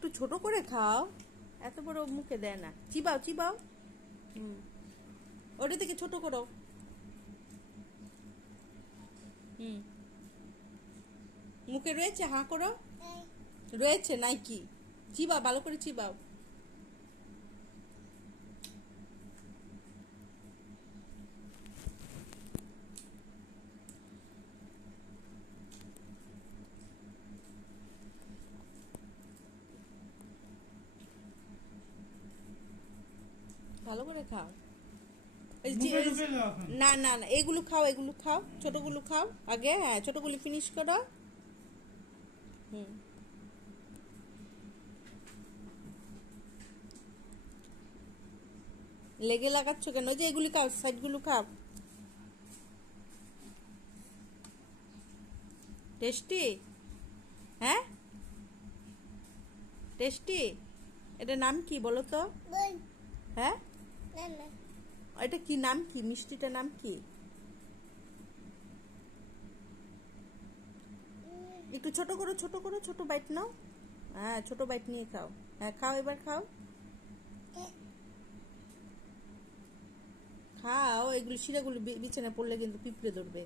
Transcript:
একটু ছোট করে খাও, এত বড় মুখে দেয় না। চিবাও চিবাও। ওটা থেকে ছোট করো। মুখে রয়েছে, হাঁ করো। রয়েছে নাই কি? চিবাও, ভালো করে চিবাও। ভালো করে খাও। না না না, এগুলো খাও, এগুলো খাও, ছোটগুলো খাও আগে। হ্যাঁ, ছোটগুলো ফিনিশ করো। লেগে লাগাচ্ছ কেন? যে এগুলি খাও, সাইডগুলো খাও। টেস্টি? হ্যাঁ টেস্টি। এটা নাম কি বলো তো? হ্যাঁ, এটা কি নাম, কি মিষ্টিটার নাম কি? একটু ছোট করো, ছোট করো, ছোট বাইট নাও। হ্যাঁ, ছোট বাইট নিয়ে খাও। হ্যাঁ খাও, এবার খাও। খাও, এগুলো শিরাগুলো বিছানায় পড়লে কিন্তু পিঁপড়ে ধরবে।